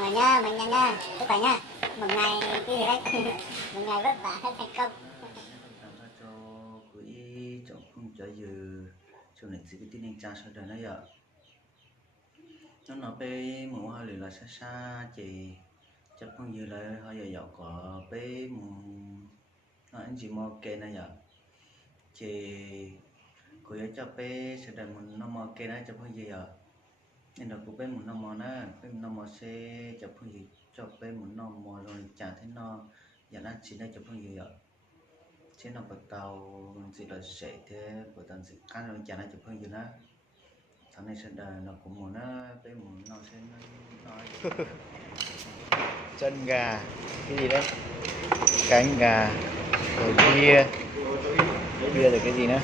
Mời nha, mời nha, sức khỏe nha. Một ngày cái gì đấy, một ngày vất vả thành công. Làm sao cho quỹ trọng không cho dự cho nên chỉ cái tin anh cha sao đời nó giờ nó bé mù hai lửa là xa xa chỉ chấp không dự lại hai giờ dạo có bé mù anh chỉ mò kê này giờ chỉ cô ấy cho bé sẽ đợi một nó mò kê này chấp không dự giờ nên là cô bé một nó mò nó bé một nó mò sẽ chấp không dự cho bé một nó mò rồi trả thế nó giờ nó chỉ đây chấp không dự giờ trên nó bắt đầu chỉ là sẽ thế bắt đầu sẽ ăn rồi chả nó chụp hơn gì nữa sau này sẽ đời nó cũng muốn nó cái muốn nó sẽ nói chân gà, cái gì đấy, cánh gà, rồi bia là cái gì nữa,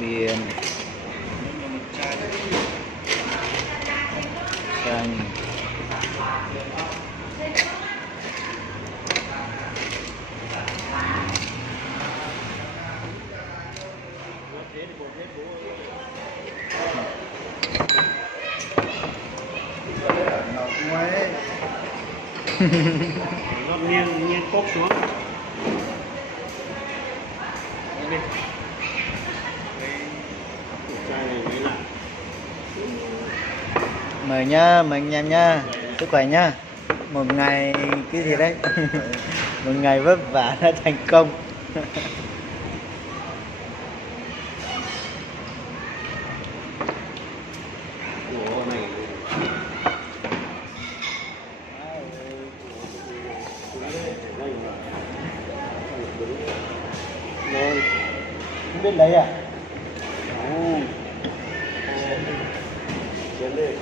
bia xanh, nó nghiêng cốt xuống. Đây. Chai này mới lại. mời nhá, mời anh em nhá, sức khỏe nhá. Một ngày cái gì đấy, một ngày vất vả đã thành công. Ủa này. Rồi. Không biết lấy à? Đến đây.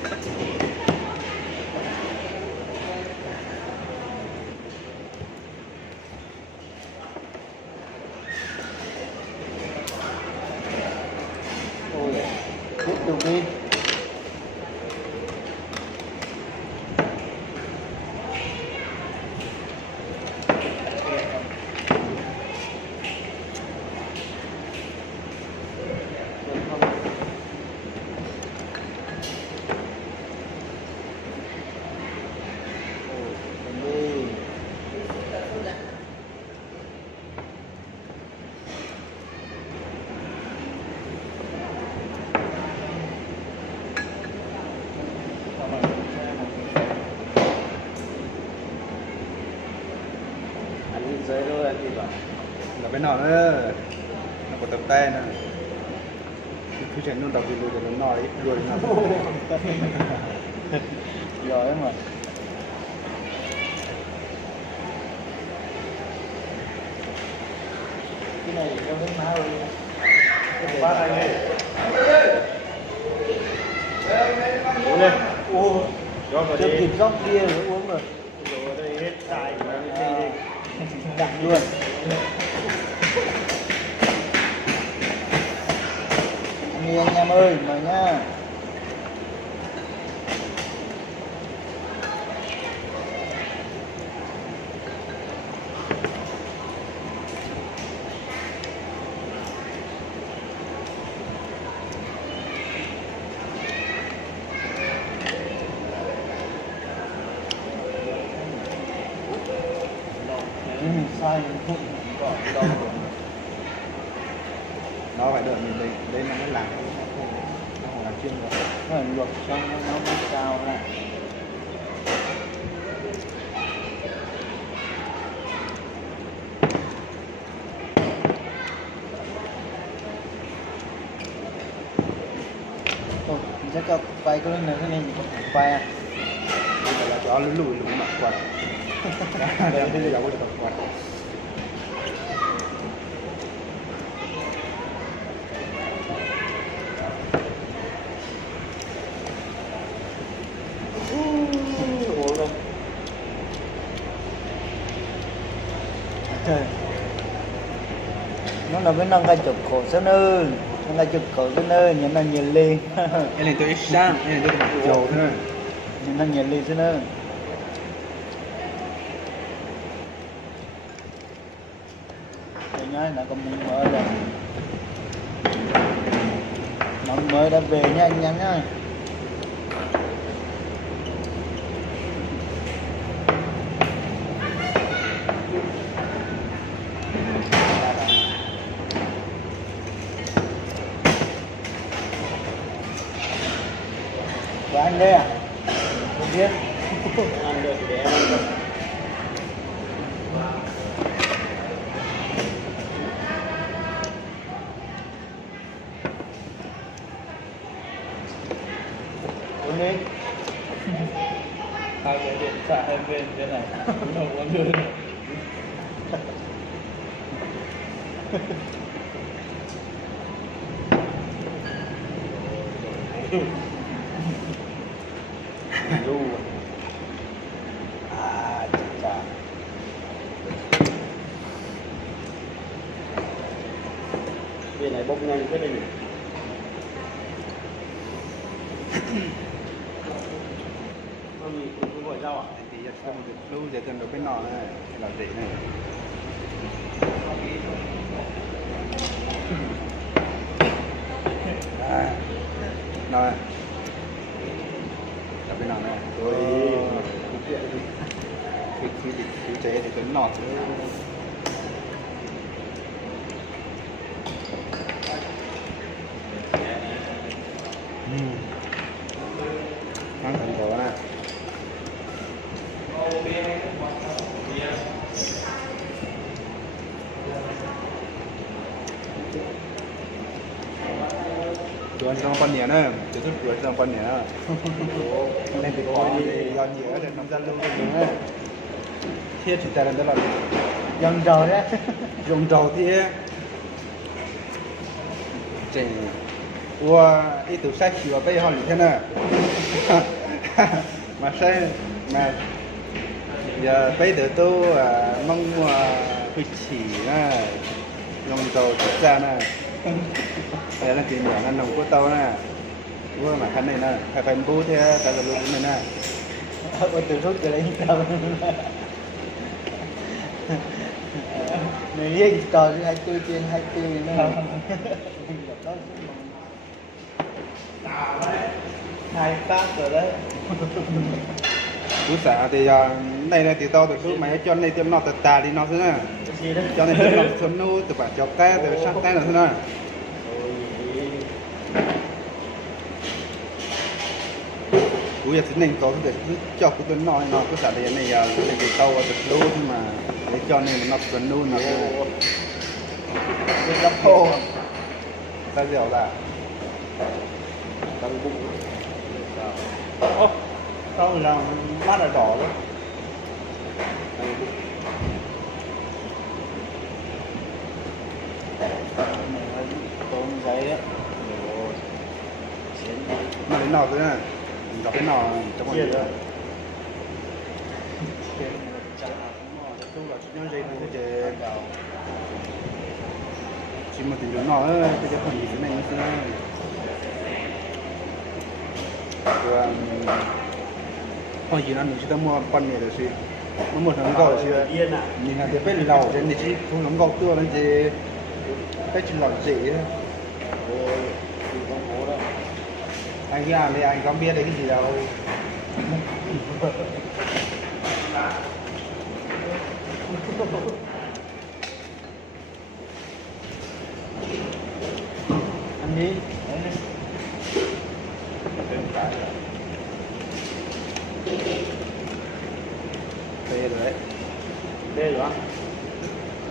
Ôi, tiếp tục đi. Ăn giấy thôi ăn gì vậy? Là bên nào nữa? Nó có tập tay nữa. Cứ chạy luôn đọc thì lùi nó nói lùi nó. Giỏi mà. Cái này cho nước má ơi. Bác anh ơi. Uống lên. Uống. Cho vào Chưa đi. kịp rót bia rồi uống rồi. Rồi ở đây hết xài của nó đi. Đặt luôn. Anh em ơi, mời nhá. Sai không có đâu. Nó phải đợi mình đấy nó mới làm nó không làm chuyên được. Nó phải luộc xong nó mới cao ra. Thôi, mình sẽ cho quay cái lên này thế này quay à? Bây giờ là cho lùi lùi mặt quạt. Đây bây giờ có được quạt. Trời. Nó là bên năng cái chụp cổ sân ơi, nó là chụp cổ sân ơi, nhớ là nhiệt lên. Cái này tôi sang, cái này tôi mặc dầu thôi. Nhớ là nhiệt lên sân ơi. Đây nhá, đã có mình mở rồi. Năm mới đã về nha anh em nhá. Của anh đây à? Không biết. Ăn được thì để em ăn được. Uống đi. Hai cái điện thoại hai bên thế này không có người. Lu. À, chà. Cái này bốc nhanh thế này. Không gọi rau à? Thì giờ không được lưu giờ cần được bên nọ này là gì này. À, rồi. Là bên nào này? Rồi. Khi chế thì tính nọt. Ăn thành phố này. Chuan trong con nhện á, chứ chút chuan trong con nhện á. Nên thì có gì do nhựa để nó ra lưu được nữa. Thiết chỉ ta làm đó là Dần rồi đấy. dùng dầu thì chỉ qua ít tủ sách chỉ vào bây họ như thế nào mà sai mà giờ bây giờ tôi mong phải chỉ là dùng dầu thực ra nè đây là tiền nhỏ là nồng của tàu nè qua mà khăn này nè phải phải bù theo phải là luôn này nè Ở từ rút cái đấy tao. Người riêng còn 24 trên 24 nữa. Hai phát rồi đấy. cú xả thì này thì tao từ lúc mày cho này tiêm nọ từ tà đi nọ thế nè Cái gì đấy? cho nên tiêm nọ xuân nu từ bản chọc té từ sát té là thế nè cú giờ tính có cái cho cái tuần nọ nọ cú xả thì này thì tao từ lúc mà để cho nên nó xuân nu nó Cái lắp khô. ta dẻo ra tăng bụng Ô, sao là mắt là đỏ đấy. Tôm giấy đấy. nó đến nọ thế nè gặp cái nọ trong mọi người chung là nó dây nó chơi chỉ một tình nó cái phần gì thế này nó sẽ rồi gì nó mình sẽ mua con này rồi gì nó một thằng gọi chưa nhìn là cái bên lầu trên thì chỉ không nóng gọt tua lên gì cái chuyện lọt gì á anh đi làm thì anh không biết đấy cái gì đâu Ăn đi. đây rồi đấy Đây rồi.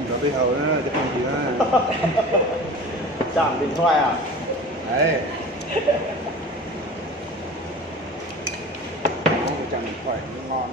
rồi bây giờ nó cái phần gì đó Chạm điện thoại à? đấy không phải chẳng phải nó ngon